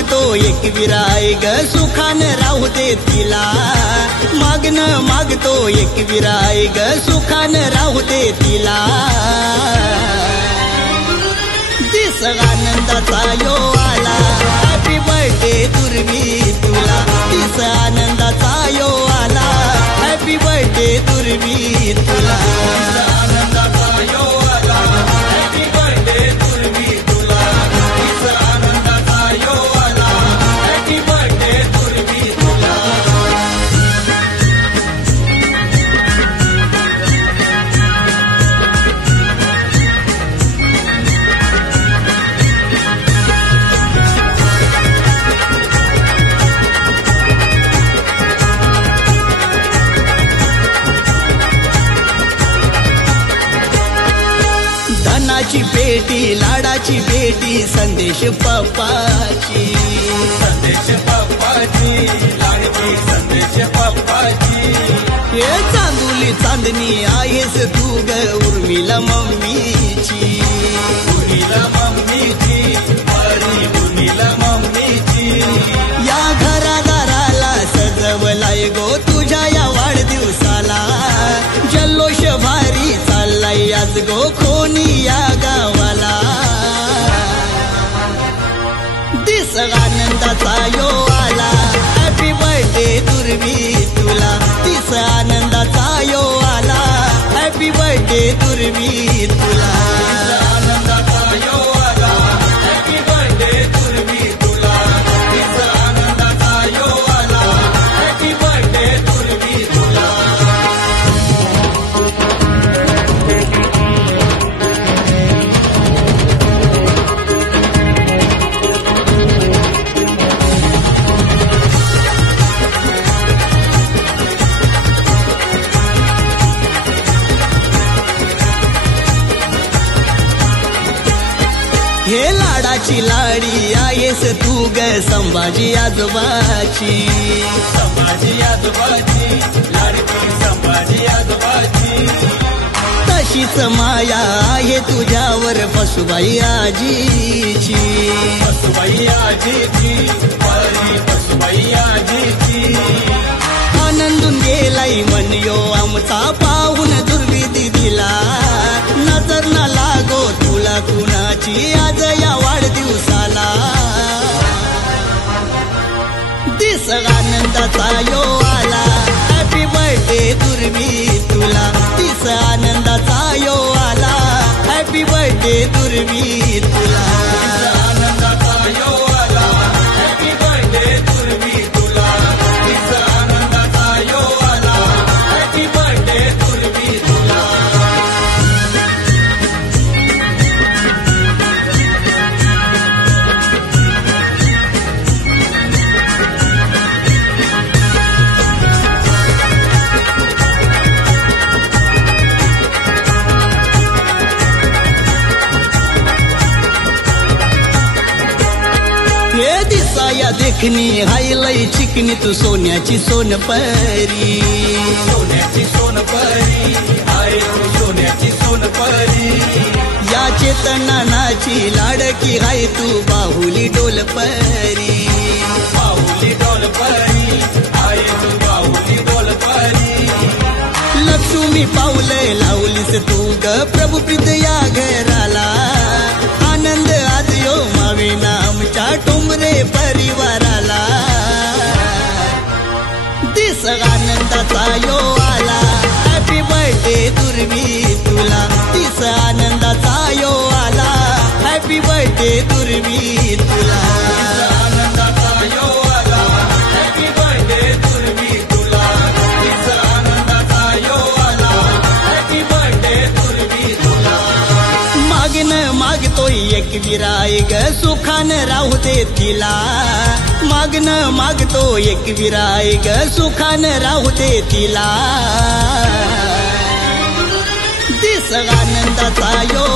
मागतो एक विराय ग सुखानं राहू दे तिला मागतो एक विराय ग सुखानं राहू दे तिला दिस आनंदाचा यो आला हॅपी बर्थडे दुर्वी तुला दिस आनंदाचा यो आला हॅपी बर्थडे दुर्वी तुला आनंदाचा यो आला हॅपी बर्थडे दुर्वी तुला दिस आनंदाचा यो आला हॅपी बर्थडे दुर्वी तुला धनाची पेटी लाडाची पेटी संदेश पप्पाची लाडकी संदेश पप्पाची हे चांदुली चांदणी आहेस तू ग उर्मिला मम्मीची उर्मिला मम्मीची या घरादाराला सजवलाय गो तुझ्या या वाढदिवसाला जल्लोष भारी चाललाय आज गो कोणी या गावाला दिस आनंदाचा यो आला हॅपी बर्थडे दुर्वी तुला दिस आनंदाचा यो आला हॅपी बर्थडे दुर्वी तुला आनंदाचा यो आला हॅपी बर्थडे दुर्वी तुला दिस आनंदाचा यो आला हॅपी बर्थडे दुर्वी तुला हे लाडाची लाडी आहेस तू ग संभाजी आजोबाची लाडकी संभाजी आजोबाची तशीच माया आहे तुझ्यावर पशुबाई आजीची आनंदून गेलाय मन यो आमचा पाहून दुर्वी दिला नजर न लागो तुला कुणाची आज या वाढदिवसाला दिस आनंदाचा यो आला हॅपी बर्थडे दुर्वी तुला दिस आनंदाचा यो आला हॅपी बर्थडे दुर्वी तुला आनंदाचा यो आला हॅपी बर्थडे दुर्वी तुला दिस आनंदाचा यो आला हॅपी बर्थडे दुर्वी तुला हे दिसाया देखणी हायलय चिकनी तू सोन्याची सोनपरी हाय तू सोन्याची सोनपरी या चेतनाची लाडकी हाय तू बाहुली डोलपरी हाय तू बाहुली डोलपरी लक्ष्मी पावले लावलीस तू ग प्रभू प्रीत या घराला आनंद आज यो मावेना आमच्या टोंबरे परिवाराला दिस आनंदाचा यो आला हॅपी बर्थडे दुर्वी तुला दिस आनंदाचा यो आला हॅपी बर्थडे दुर्वी तुला आनंदाचा यो आला हॅपी बर्थडे दुर्वी तुला दिस आनंदाचा यो आला हॅपी बर्थडे दुर्वी तुला मागतोय एक विराय ग सुखानं राहू दे तिला मागतो एक विराय ग सुखानं राहू दे तिला दिस आनंदाचा यो